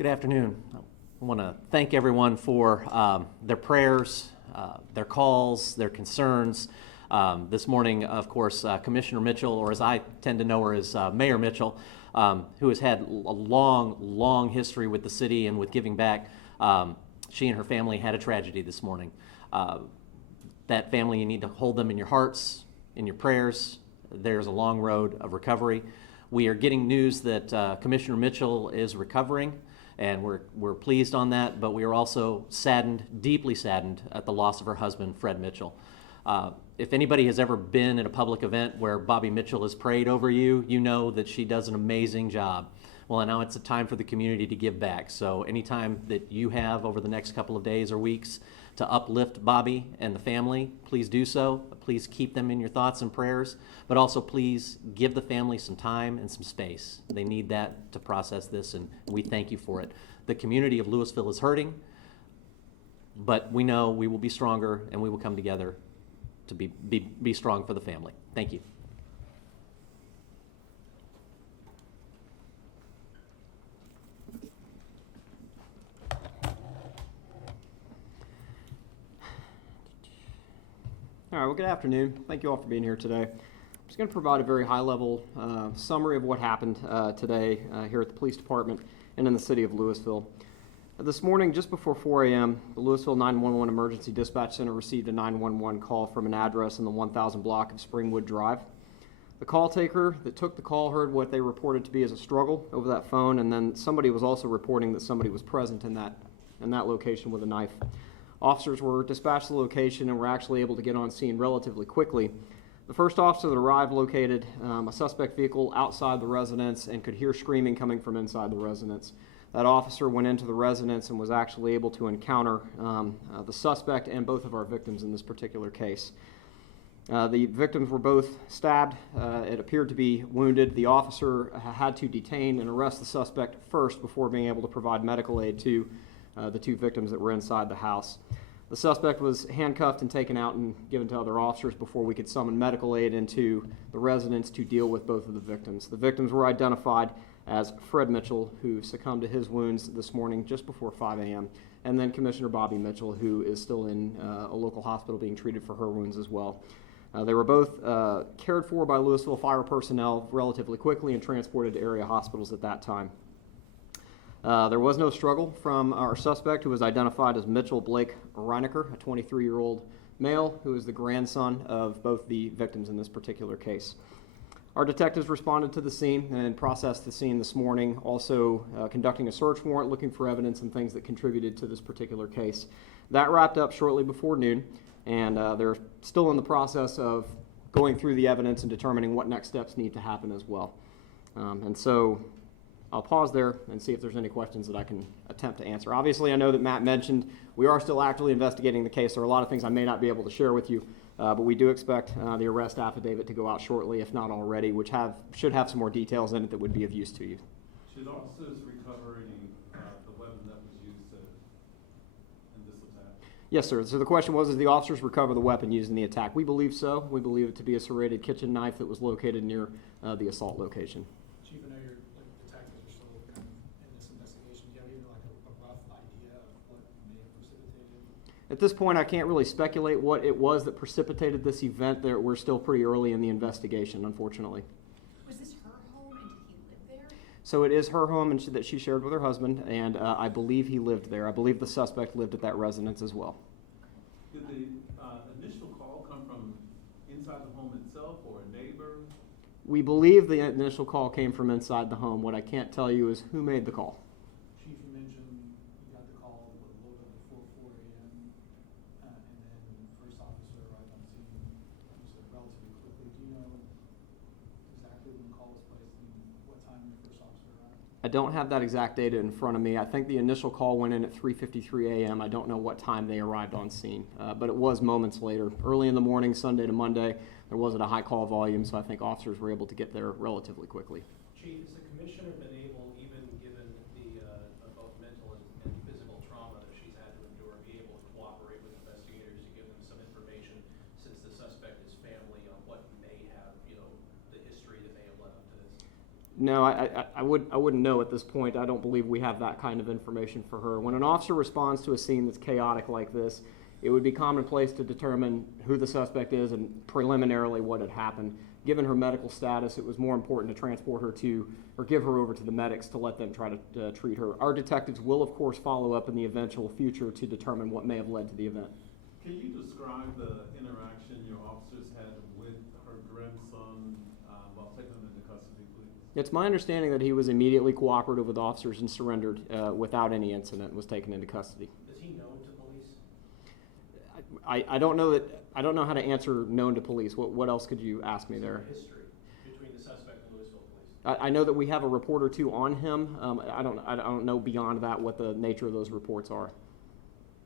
Good afternoon. I want to thank everyone for their prayers, their calls, their concerns. This morning, of course, Commissioner Mitchell, or as I tend to know her as Mayor Mitchell, who has had a long history with the city and with giving back, she and her family had a tragedy this morning. That family, you need to hold them in your hearts, in your prayers. There's a long road of recovery. We are getting news that Commissioner Mitchell is recovering, and we're pleased on that, but we are also saddened, deeply saddened, at the loss of her husband, Fred Mitchell. If anybody has ever been at a public event where Bobbie Mitchell has prayed over you, you know that she does an amazing job. Well, now it's a time for the community to give back. So anytime that you have over the next couple of days or weeks to uplift Bobbie and the family, please do so. Please keep them in your thoughts and prayers, but also please give the family some time and some space. They need that to process this, and we thank you for it. The community of Lewisville is hurting, but we know we will be stronger and we will come together to be strong for the family. Thank you. All right, well, good afternoon. Thank you all for being here today. I'm just going to provide a very high-level summary of what happened today here at the police department and in the city of Lewisville. This morning, just before 4 a.m., the Lewisville 911 Emergency Dispatch Center received a 911 call from an address in the 1000 block of Springwood Drive. The call taker that took the call heard what they reported to be as a struggle over that phone, and then somebody was also reporting that somebody was present in that location with a knife. Officers were dispatched to the location and were actually able to get on scene relatively quickly. The first officer that arrived located a suspect vehicle outside the residence and could hear screaming coming from inside the residence. That officer went into the residence and was actually able to encounter the suspect and both of our victims in this particular case. The victims were both stabbed. It appeared to be wounded. The officer had to detain and arrest the suspect first before being able to provide medical aid to the two victims that were inside the house. The suspect was handcuffed and taken out and given to other officers before we could summon medical aid into the residence to deal with both of the victims. The victims were identified as Fred Mitchell, who succumbed to his wounds this morning just before 5 a.m., and then Commissioner Bobbie Mitchell, who is still in a local hospital being treated for her wounds as well. They were both cared for by Lewisville fire personnel relatively quickly and transported to area hospitals at that time. There was no struggle from our suspect, who was identified as Mitchell Blake Reinecker, a 23-year-old male who is the grandson of both the victims in this particular case. Our detectives responded to the scene and processed the scene this morning, also conducting a search warrant looking for evidence and things that contributed to this particular case. That wrapped up shortly before noon, and they're still in the process of going through the evidence and determining what next steps need to happen as well. And so I'll pause there and see if there's any questions that I can attempt to answer. Obviously, I know that Matt mentioned we are still actively investigating the case. There are a lot of things I may not be able to share with you, but we do expect the arrest affidavit to go out shortly, if not already, which should have some more details in it that would be of use to you. Should officers recover the weapon that was used in this attack? Yes, sir. So the question was, did the officers recover the weapon used in the attack? We believe so. We believe it to be a serrated kitchen knife that was located near the assault location. Chief, I know your detectives are still kind of in this investigation. Do you have even like a rough idea of what may have precipitated? At this point, I can't really speculate what it was that precipitated this event. We're still pretty early in the investigation, unfortunately. Was this her home and did he live there? So it is her home and that she shared with her husband, and I believe he lived there. I believe the suspect lived at that residence as well. Did the initial call come from inside the home itself or a neighbor? We believe the initial call came from inside the home. What I can't tell you is who made the call. Chief, you mentioned you got the call a little bit before 4 a.m. And then first officer arrived on scene, you said relatively quickly. Do you know exactly when the call was placed and what time the first officer arrived? I don't have that exact data in front of me. I think the initial call went in at 3:53 a.m. I don't know what time they arrived on scene, but it was moments later. Early in the morning, Sunday to Monday, there wasn't a high call volume, so I think officers were able to get there relatively quickly. Chief, has the commissioner been able, even given the both mental and physical trauma that she's had to endure, be able to cooperate with investigators to give them some information, since the suspect is family, on what may have, the history that may have led up to this? No, I wouldn't know at this point. I don't believe we have that kind of information for her. When an officer responds to a scene that's chaotic like this, it would be commonplace to determine who the suspect is and preliminarily what had happened. Given her medical status, it was more important to transport her to, or give her over to the medics to let them try to treat her. Our detectives will, of course, follow up in the eventual future to determine what may have led to the event. Can you describe the interaction your officers had with her grandson while taking him into custody, please? It's my understanding that he was immediately cooperative with officers and surrendered without any incident and was taken into custody. Is he known to police? I don't know that. I don't know how to answer known to police. What else could you ask me there? History between the suspect and Lewisville Police? I know that we have a report or two on him. I don't know beyond that what the nature of those reports are.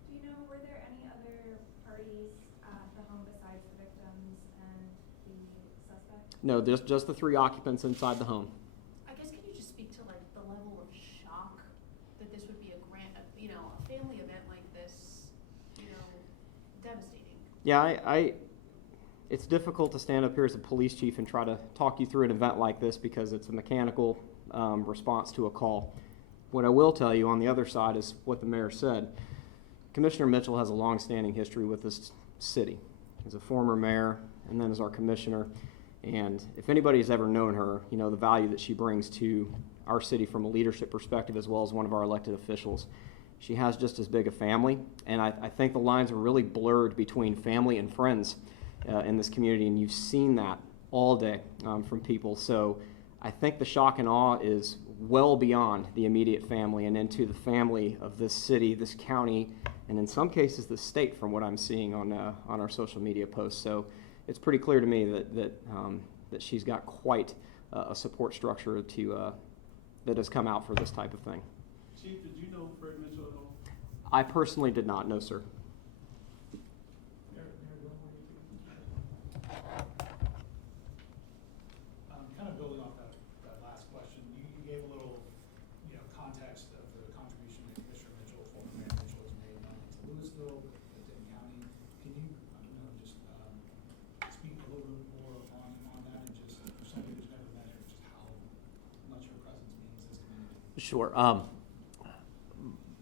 Do you know, were there any other parties at the home besides the victims and the suspect? No, just the 3 occupants inside the home. I guess, can you just speak to like the level of shock that this would be a family event like this, devastating? Yeah, it's difficult to stand up here as a police chief and try to talk you through an event like this because it's a mechanical response to a call. What I will tell you on the other side is what the mayor said. Commissioner Mitchell has a long-standing history with this city. As a former mayor and then as our commissioner. And if anybody's ever known her, the value that she brings to our city from a leadership perspective as well as one of our elected officials. She has just as big a family, and I think the lines are really blurred between family and friends in this community, and you've seen that all day from people. So I think the shock and awe is well beyond the immediate family and into the family of this city, this county, and in some cases the state from what I'm seeing on our social media posts. So it's pretty clear to me that she's got quite a support structure that has come out for this type of thing. Chief, did you know Fred Mitchell at all? I personally did not know, sir. Kind of building off that last question, you gave a little, context of the contribution that Commissioner Mitchell, former Mayor Mitchell, has made not only to Lewisville, but to Denton County. Can you, just speak a little bit more on that and just for somebody who's never met her, just how much her presence means to this community? Sure.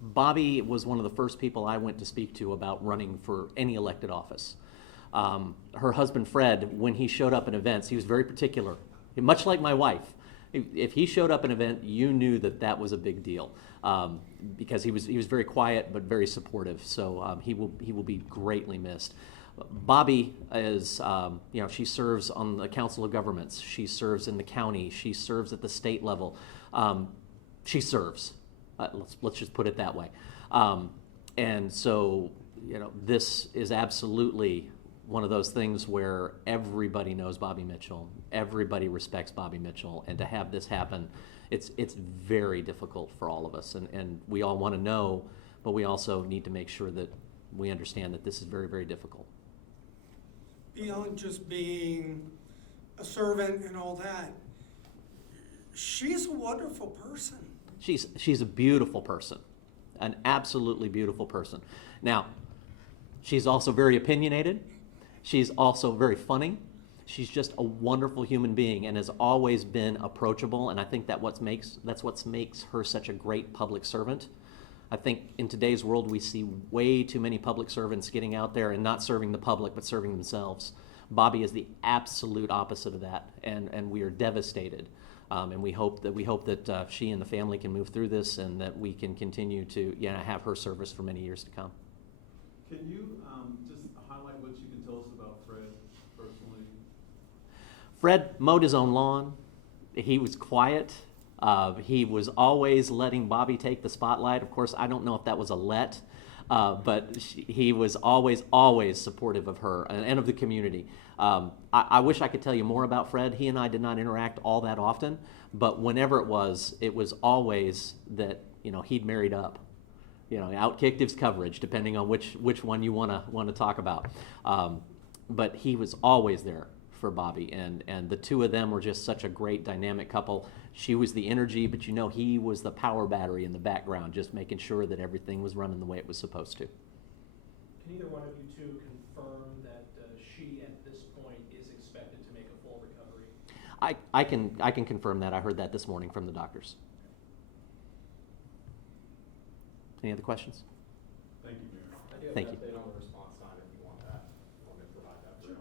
Bobbie was one of the first people I went to speak to about running for any elected office. Her husband, Fred, when he showed up at events, he was very particular, much like my wife. If he showed up at an event, you knew that was a big deal because he was very quiet but very supportive. So he will be greatly missed. Bobbie is, she serves on the Council of Governments. She serves in the county. She serves at the state level. She serves. Let's just put it that way. And so, this is absolutely one of those things where everybody knows Bobbie Mitchell. Everybody respects Bobbie Mitchell. And to have this happen, it's very difficult for all of us. And we all want to know, but we also need to make sure that we understand that this is very, very difficult. Beyond just being a servant and all that, she's a wonderful person. She's a beautiful person, an absolutely beautiful person. Now, she's also very opinionated. She's also very funny. She's just a wonderful human being and has always been approachable. And I think that's what makes her such a great public servant. I think in today's world we see way too many public servants getting out there and not serving the public but serving themselves. Bobbie is the absolute opposite of that, and we are devastated. And we hope that she and the family can move through this and that we can continue to have her service for many years to come. Can you just highlight what you can tell us about Fred personally? Fred mowed his own lawn. He was quiet. He was always letting Bobbie take the spotlight. Of course, I don't know if that was a let, but he was always supportive of her and of the community. I wish I could tell you more about Fred. He and I did not interact all that often, but whenever it was always that he'd married up. Outkicked his coverage, depending on which one you want to talk about. But he was always there for Bobbie, and the two of them were just such a great dynamic couple. She was the energy, but he was the power battery in the background, just making sure that everything was running the way it was supposed to. Can either one of you two confirm that she, at this point, is expected to make a full recovery? I can confirm that. I heard that this morning from the doctors. Any other questions? Thank you, Mayor. I do have Thank an you. update on the response time if you want that. Want me to provide that for you?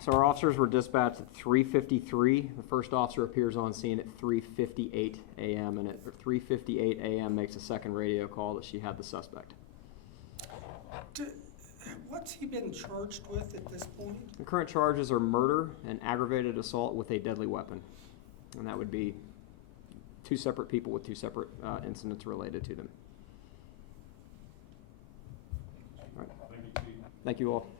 So our officers were dispatched at 3:53. The first officer appears on scene at 3:58 a.m. and at 3:58 a.m. makes a second radio call that she had the suspect. What's he been charged with at this point? The current charges are murder and aggravated assault with a deadly weapon. And that would be two separate people with two separate incidents related to them. All right. Thank you, Chief. Thank you all.